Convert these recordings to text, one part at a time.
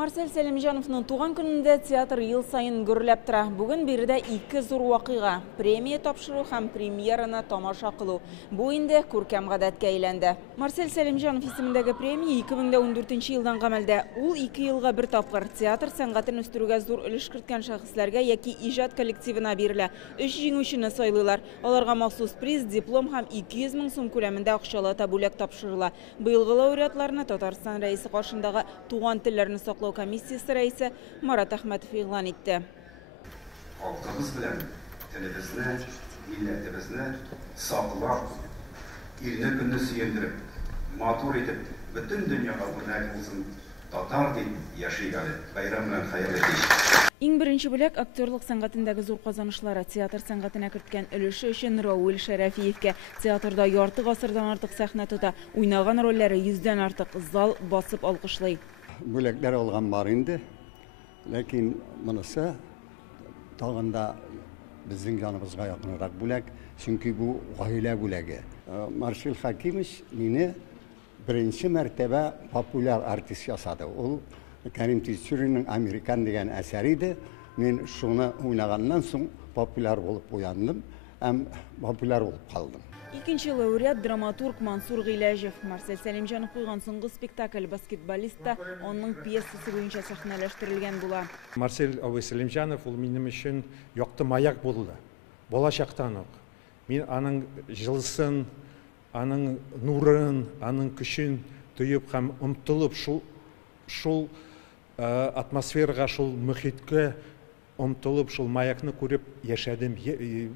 Марсель Сәлімжановның туған күнінде театр ел сайын гүрләп тұра. Бүгін берді 2 зор вақиға. Премия тапшыру һәм премьераны тамаша қылу. Бұл инде күркәм ғадәткә әйләнде. Марсель Сәлімжанов исемендәге премия 2014 елдан ғамәлдә. Ул 2 елға бір тапқыр театр сәнгатын үстіруге зор өлеш керткән шәхесләргә яки ижад коллективына бирелә. 3 җиңүчене сайлыйлар. Аларга махсус приз, диплом һәм 200 мең сум күләмендә акчалы бүләк тапшырыла. Быелгы лауреатларны Татарстан рәисе каршындагы туган телләрне саклау комиссиясе рәисе Марат Әхмәтов игълан итте. Халкыбыз белән телебезне, милләтебезне саклап, илне көнне сөендереп, матур итеп, бөтен дөньяга бүләк булсын татар дип яшик әле. Байрам белән хәерле кич. Иң беренче бүләк актерлык сәнгатендәге зур казанышлары, театр сәнгатенә керткән өлеше өчен Рауил Шәрәфиевкә. Театрда ярты гасырдан артык сәхнә тота, уйнаган рольләре 100дән артык, зал басып алкышлый. Бүләкләр алган бар инде, ләкин монысы тагында безнең җаныбызга якынрак бүләк, чөнки бу гаилә бүләге. Марсель Хакимович мине беренче мәртәбә популяр артист ясады. Ул Кәрим Тинчуринның «Американ» дигән әсәре иде. Мин шуны уйнаганнан соң популяр булып уяндым, һәм популяр булып калдым. Икенче лауреат драматург Мансур Гыйләҗев. Марсель Сәлимҗанов куйган соңгы спектакль баскетболистта оның пьесасы буенча сәхнәләштерелгән була. Марсель Сәлимҗанов ул минем өчен якты маяк булды. Балачактан ук. Мин аның җылысын, аның нурын, аның көчен тоеп һәм омтылып шул атмосферага, шул мөхиткә омтылып, шул маякны күреп яшәдем.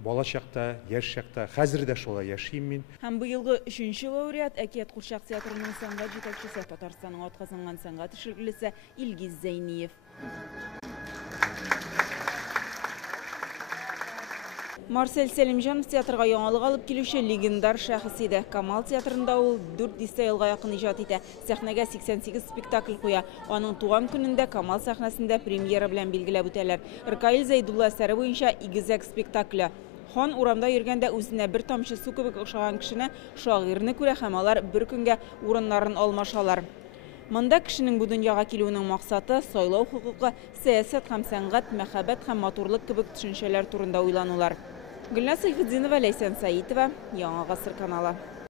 Балачакта, яшь чакта, хәзер дә шулай яшим мин. Һәм быелгы 3нче лауреат Әкият Курчак театрының сәнгать җитәкчесе, Татарстанның атказанган сәнгать эшлеклесе Илгиз Зәйниев. Марсель Сәлимҗанов театрга яңалык алып килүче легендар шәхес иде. Камал театрында ул 4 елга якын иҗат итә. Сәхнәгә 88 спектакль куя. Аның туган көнендә Камал сәхнәсендә премьера белән билгеләп үтәләр. Ркаил Зәйдулла әсәре буенча игезәк спектакле. Хан урамда йөргәндә үзенә бер тамчы су кебек охшаган кешене шагыйрьне күрә һәм алар бер көнгә урыннарын алмашалар. Монда кешенең бу дөньяга килүенең максаты сайлау хукукы, сәясәт һәм сәнгать, мәхәббәт һәм матурлык кебек төшенчәләр турында уйланулар. Гөлназ Сайфетдинова, Ләйсән Саитова, Яңа гасыр каналы.